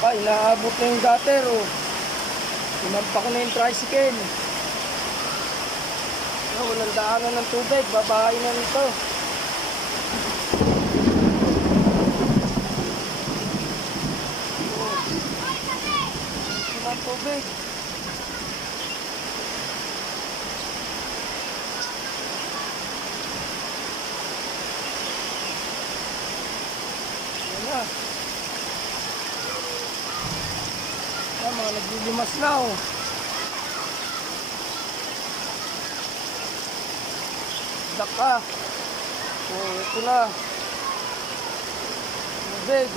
Pa, inaabot na yung gutter, oh. Inampak na yung tricycle. Walang daanan ng tubig, babahay na nito. Walang tubig. Yan na. Yan, mga naglilimas na, oh. Daka. Oh, ito na. Tubig.